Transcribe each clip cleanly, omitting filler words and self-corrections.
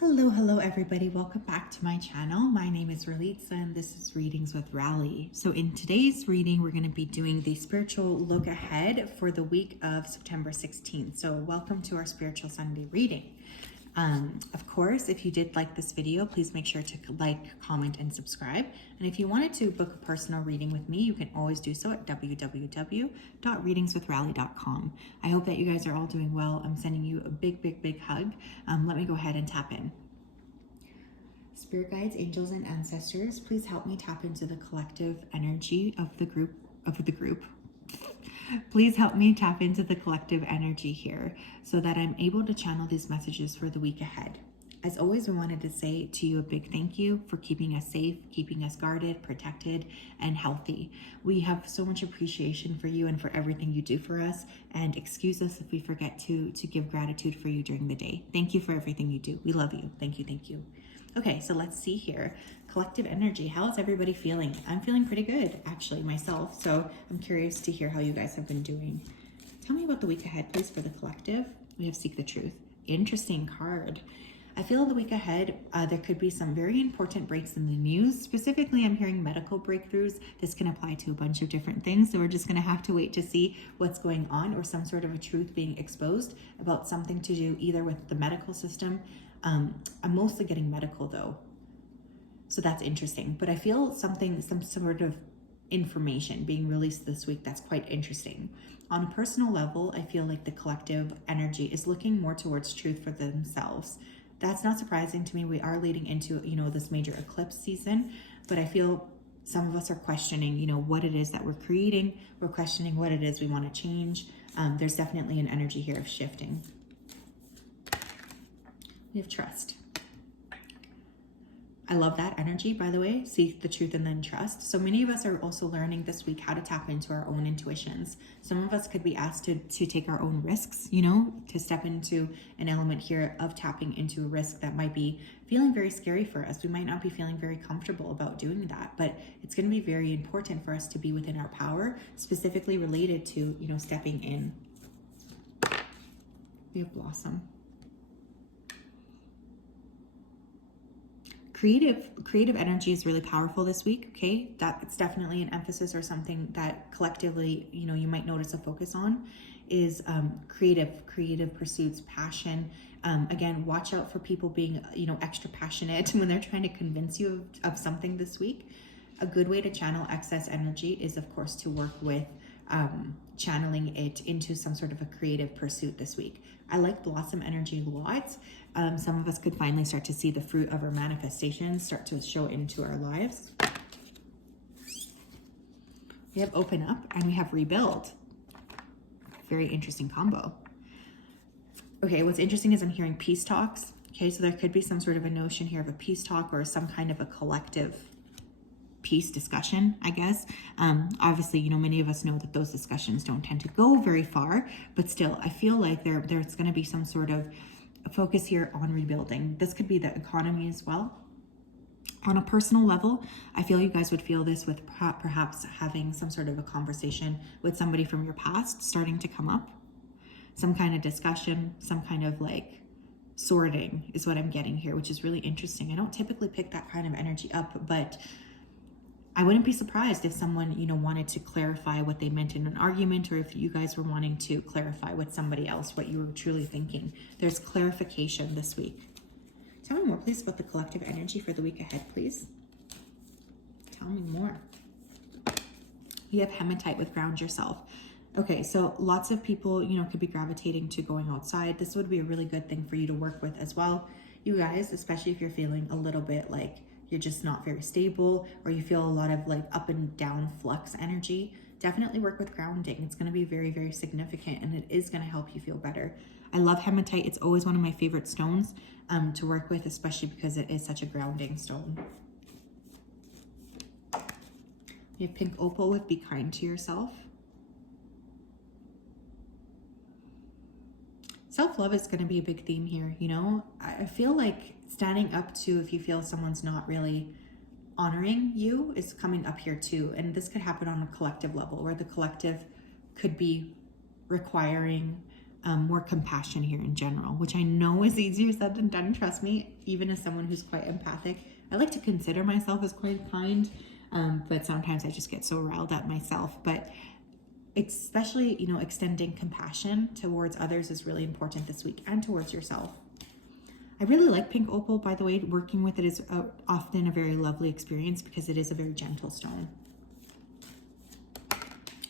Hello everybody. Welcome back to my channel. My name is Ralitza and this is Readings with Rally. So in today's reading, we're going to be doing the spiritual look ahead for the week of September 16th. So welcome to our Spiritual Sunday reading. Of course, if you did like this video, please make sure to like, comment, and subscribe. And if you wanted to book a personal reading with me, you can always do so at www.readingswithrally.com. I hope that you guys are all doing well. I'm sending you a big hug. Let me go ahead and tap in. Spirit guides, angels, and ancestors, please help me tap into the collective energy of the group. Please help me tap into the collective energy here so that I'm able to channel these messages for the week ahead. As always, we wanted to say to you a big thank you for keeping us safe, keeping us guarded, protected, and healthy. We have so much appreciation for you and for everything you do for us, and excuse us if we forget to give gratitude for you during the day. Thank you for everything you do. We love you. Thank you, thank you. Okay, so let's see here. Collective energy. How is everybody feeling? I'm feeling pretty good, actually, myself. So I'm curious to hear how you guys have been doing. Tell me about the week ahead, please, for the collective. We have Seek the Truth. Interesting card. I feel the week ahead, there could be some very important breaks in the news. Specifically, I'm hearing medical breakthroughs. This can apply to a bunch of different things. So we're just going to have to wait to see what's going on, or some sort of a truth being exposed about something to do either with the medical system. I'm mostly getting medical though, so that's interesting. But I feel some sort of information being released this week that's quite interesting. On a personal level, I feel like the collective energy is looking more towards truth for themselves. That's not surprising to me. We are leading into, this major eclipse season, but I feel some of us are questioning, what it is that we're creating. We're questioning what it is we want to change. There's definitely an energy here of shifting. We have trust. I love that energy, by the way. Seek the truth and then trust. So many of us are also learning this week how to tap into our own intuitions. Some of us could be asked to take our own risks, to step into an element here of tapping into a risk that might be feeling very scary for us. We might not be feeling very comfortable about doing that, but it's going to be very important for us to be within our power, specifically related to, stepping in. We have Blossom. Creative energy is really powerful this week. Okay, that's definitely an emphasis, or something that collectively, you might notice a focus on is creative pursuits, passion. Again, watch out for people being, extra passionate when they're trying to convince you of something this week. A good way to channel excess energy is, of course, to work with channeling it into some sort of a creative pursuit this week. I like Blossom energy lots. Some of us could finally start to see the fruit of our manifestations start to show into our lives. We have Open Up and we have Rebuild. Very interesting combo. Okay, what's interesting is I'm hearing peace talks. Okay, so there could be some sort of a notion here of a peace talk, or some kind of a collective peace discussion, I guess. Obviously, many of us know that those discussions don't tend to go very far, but still, I feel like there's going to be some sort of focus here on rebuilding. This could be the economy as well. On a personal level, I feel you guys would feel this with perhaps having some sort of a conversation with somebody from your past starting to come up. Some kind of discussion, some kind of sorting is what I'm getting here, which is really interesting. I don't typically pick that kind of energy up, but I wouldn't be surprised if someone, wanted to clarify what they meant in an argument, or if you guys were wanting to clarify with somebody else what you were truly thinking. There's clarification this week. Tell me more, please, about the collective energy for the week ahead, please. Tell me more. You have Hematite with Ground Yourself. Okay, so lots of people, could be gravitating to going outside. This would be a really good thing for you to work with as well. You guys, especially if you're feeling a little bit like you're just not very stable, or you feel a lot of up and down flux energy, definitely work with grounding. It's going to be very, very significant, and it is going to help you feel better. I love Hematite. It's always one of my favorite stones to work with, especially because it is such a grounding stone. We have Pink Opal with Be Kind to Yourself. Self-love is going to be a big theme here. I feel like standing up to, if you feel someone's not really honoring you, is coming up here too. And this could happen on a collective level, where the collective could be requiring more compassion here in general, which I know is easier said than done. Trust me, even as someone who's quite empathic, I like to consider myself as quite kind, but sometimes I just get so riled up myself. But especially, you know, extending compassion towards others is really important this week, and towards yourself. I really like pink opal, by the way. Working with it is often a very lovely experience because it is a very gentle stone.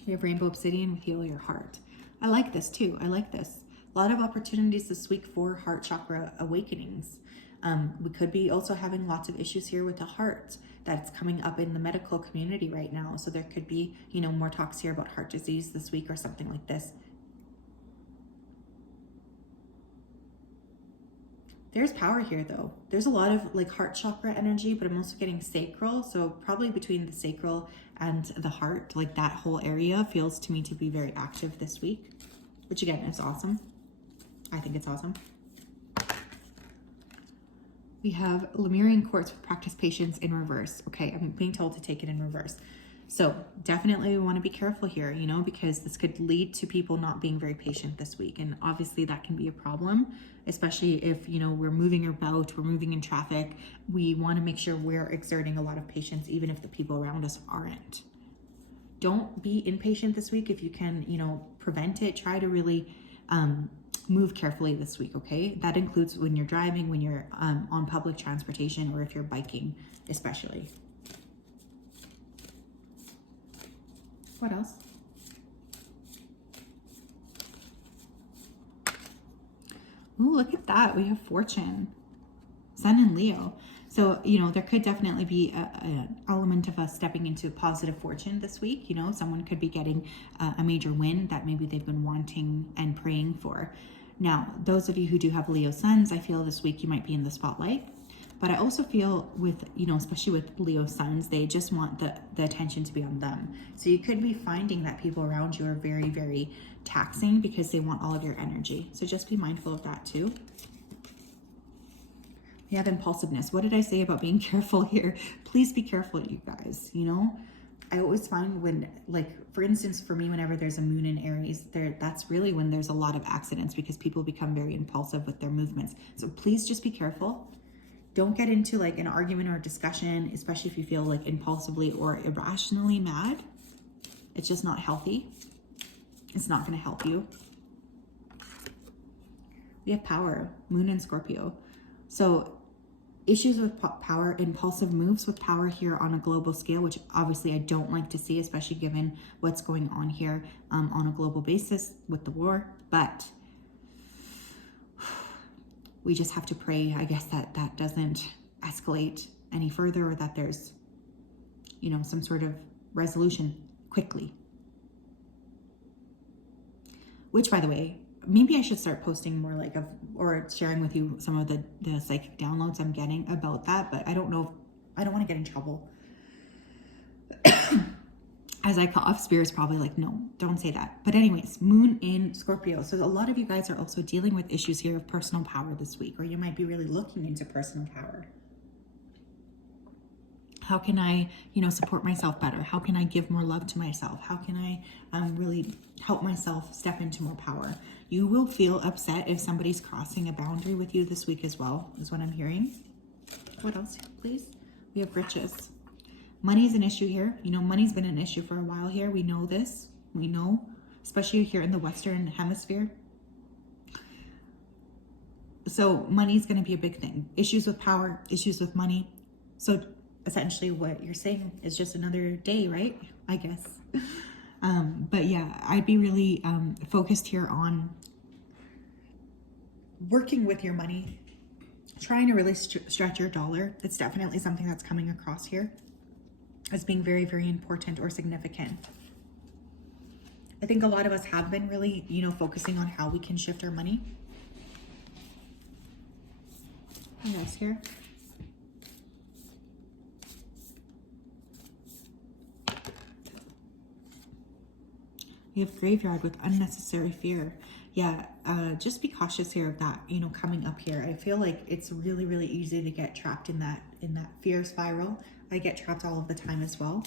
We have rainbow obsidian with heal your heart. I like this too. I like this. A lot of opportunities this week for heart chakra awakenings. We could be also having lots of issues here with the heart that's coming up in the medical community right now. So there could be, you know, more talks here about heart disease this week or something like this. There's power here though. There's a lot of like heart chakra energy, but I'm also getting sacral. So probably between the sacral and the heart, like that whole area feels to me to be very active this week, which again is awesome. I think it's awesome. We have Lemurian quartz with practice patience in reverse. Okay, I'm being told to take it in reverse. So definitely we want to be careful here, you know, because this could lead to people not being very patient this week. And obviously that can be a problem, especially if, you know, we're moving about, we're moving in traffic. We want to make sure we're exerting a lot of patience, even if the people around us aren't. Don't be impatient this week. If you can, you know, prevent it, try to really move carefully this week, okay? That includes when you're driving, when you're on public transportation, or if you're biking, especially. What else? Oh, look at that. We have fortune, sun and Leo. So, you know, there could definitely be an element of us stepping into positive fortune this week. You know, someone could be getting a major win that maybe they've been wanting and praying for. Now, those of you who do have Leo suns, I feel this week you might be in the spotlight. But I also feel with, you know, especially with Leo suns, they just want the attention to be on them. So you could be finding that people around you are very, very taxing because they want all of your energy. So just be mindful of that too. We have impulsiveness. What did I say about being careful here? Please be careful, you guys. You know, I always find when, like, for instance, for me, whenever there's a moon in Aries, that's really when there's a lot of accidents because people become very impulsive with their movements. So please just be careful. Don't get into like an argument or a discussion, especially if you feel like impulsively or irrationally mad. It's just not healthy. It's not going to help you. We have power, moon and Scorpio. So issues with power, impulsive moves with power here on a global scale, which obviously I don't like to see, especially given what's going on here on a global basis with the war. But we just have to pray, I guess, that that doesn't escalate any further, or that there's, you know, some sort of resolution quickly. Which, by the way, maybe I should start posting more like or sharing with you some of the psychic downloads I'm getting about that, but I don't know, I don't want to get in trouble. As I cough, Spirit's probably like, no, don't say that. But anyways, moon in Scorpio. So a lot of you guys are also dealing with issues here of personal power this week, or you might be really looking into personal power. How can I, you know, support myself better? How can I give more love to myself? How can I really help myself step into more power? You will feel upset if somebody's crossing a boundary with you this week as well, is what I'm hearing. What else, please? We have riches. Money's an issue here. You know, money's been an issue for a while here. We know this. We know, especially here in the Western Hemisphere. So money's going to be a big thing. Issues with power, issues with money. So essentially what you're saying is just another day, right? I guess. But yeah, I'd be really focused here on working with your money, trying to really stretch your dollar. It's definitely something that's coming across here as being very, very important or significant. I think a lot of us have been really, you know, focusing on how we can shift our money. What else here? We have graveyard with unnecessary fear. Yeah, just be cautious here of that, you know, coming up here. I feel like it's really, really easy to get trapped in that fear spiral. I get trapped all of the time as well.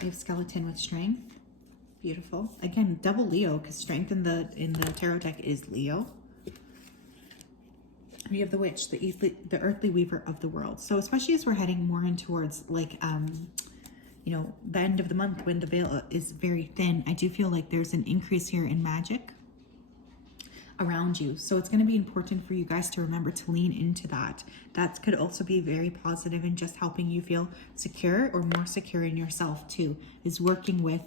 We have skeleton with strength. Beautiful. Again, double Leo, because strength in the tarot deck is Leo. We have the witch, the earthly weaver of the world. So especially as we're heading more in towards like, you know, the end of the month when the veil is very thin, I do feel like there's an increase here in magic around you. So it's going to be important for you guys to remember to lean into that. That could also be very positive in just helping you feel secure or more secure in yourself too, is working with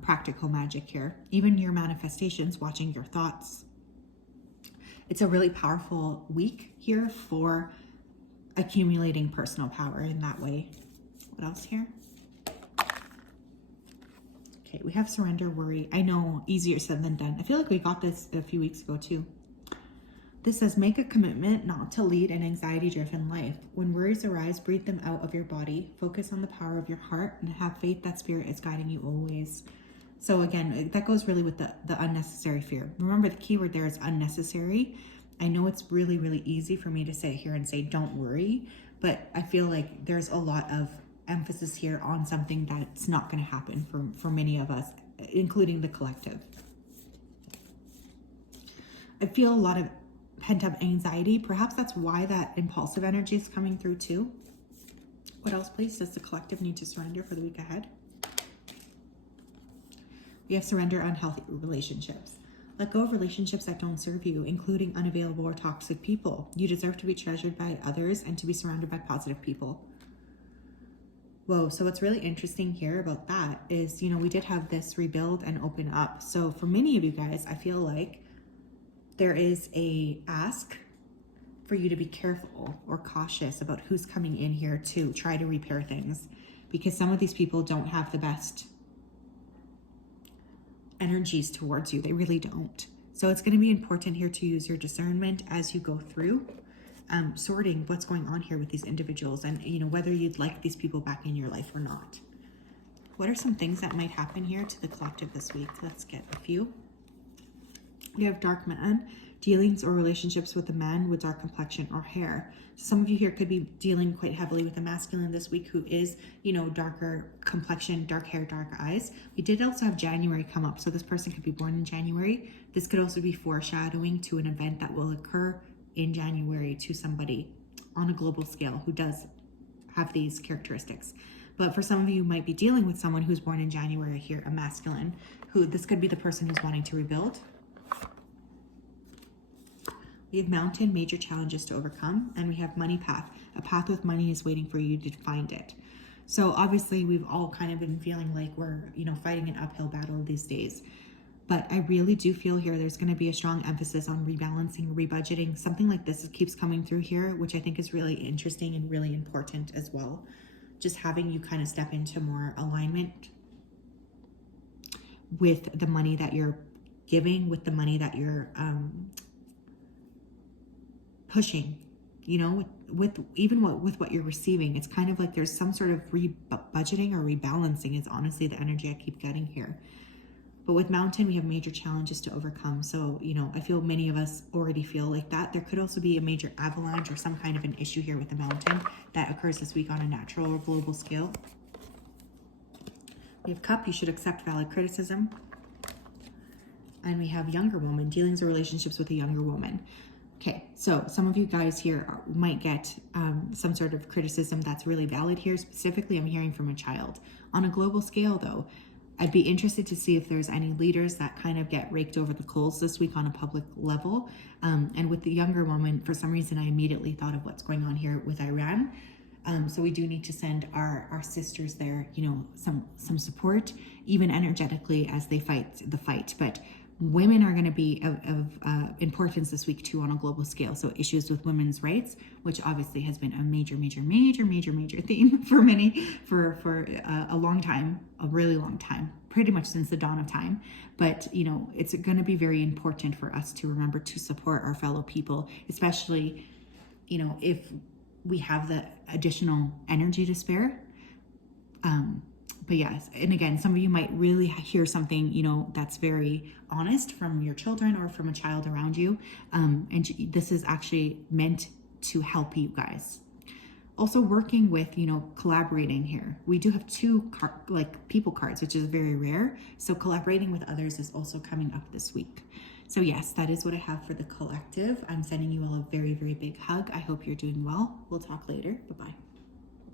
practical magic here. Even your manifestations, watching your thoughts. It's a really powerful week here for accumulating personal power in that way. What else here? Okay, we have surrender, worry. I know, easier said than done. I feel like we got this a few weeks ago too. This says, make a commitment not to lead an anxiety-driven life. When worries arise, breathe them out of your body. Focus on the power of your heart and have faith that spirit is guiding you always. So again, that goes really with the unnecessary fear. Remember, the keyword there is unnecessary. I know it's really, really easy for me to sit here and say, don't worry, but I feel like there's a lot of emphasis here on something that's not going to happen for many of us, including the collective. I feel a lot of pent-up anxiety. Perhaps that's why that impulsive energy is coming through too. What else, please, does the collective need to surrender for the week ahead? We have surrender unhealthy relationships. Let go of relationships that don't serve you, including unavailable or toxic people. You deserve to be treasured by others and to be surrounded by positive people. Whoa, so what's really interesting here about that is, you know, we did have this rebuild and open up. So for many of you guys, I feel like there is a ask for you to be careful or cautious about who's coming in here to try to repair things, because some of these people don't have the best energies towards you. They really don't. So it's going to be important here to use your discernment as you go through sorting what's going on here with these individuals, and you know, whether you'd like these people back in your life or not. What are some things that might happen here to the collective this week? Let's get a few. We have dark man, dealings or relationships with a man with dark complexion or hair. Some of you here could be dealing quite heavily with a masculine this week who is, you know, darker complexion, dark hair, dark eyes. We did also have January come up, so this person could be born in January. This could also be foreshadowing to an event that will occur in January to somebody on a global scale who does have these characteristics. But for some of you might be dealing with someone who's born in January here, a masculine, who this could be the person who's wanting to rebuild. We have mountain, major challenges to overcome, and we have money path. A path with money is waiting for you to find it. So obviously we've all kind of been feeling like we're, you know, fighting an uphill battle these days. But I really do feel here there's going to be a strong emphasis on rebalancing, rebudgeting. Something like this keeps coming through here, which I think is really interesting and really important as well. Just having you kind of step into more alignment with the money that you're giving, with the money that you're pushing, you know, with what you're receiving. It's kind of like there's some sort of budgeting or rebalancing is honestly the energy I keep getting here. But with mountain, we have major challenges to overcome. So, you know, I feel many of us already feel like that. There could also be a major avalanche or some kind of an issue here with the mountain that occurs this week on a natural or global scale. We have cup, you should accept valid criticism. And we have younger woman, dealings or relationships with a younger woman. Okay, so some of you guys here might get some sort of criticism that's really valid here. Specifically, I'm hearing from a child. On a global scale, though, I'd be interested to see if there's any leaders that kind of get raked over the coals this week on a public level. And with the younger woman, for some reason, I immediately thought of what's going on here with Iran. So we do need to send our sisters there, you know, some support, even energetically as they fight the fight. But women are going to be of importance this week too on a global scale. So issues with women's rights, which obviously has been a major theme for many for a long time, a really long time, pretty much since the dawn of time. But you know, it's going to be very important for us to remember to support our fellow people, especially, you know, if we have the additional energy to spare. But yes, and again, some of you might really hear something, you know, that's very honest from your children or from a child around you. And this is actually meant to help you guys. Also working with, you know, collaborating here. We do have two people cards, which is very rare. So collaborating with others is also coming up this week. So yes, that is what I have for the collective. I'm sending you all a very, very big hug. I hope you're doing well. We'll talk later. Bye-bye.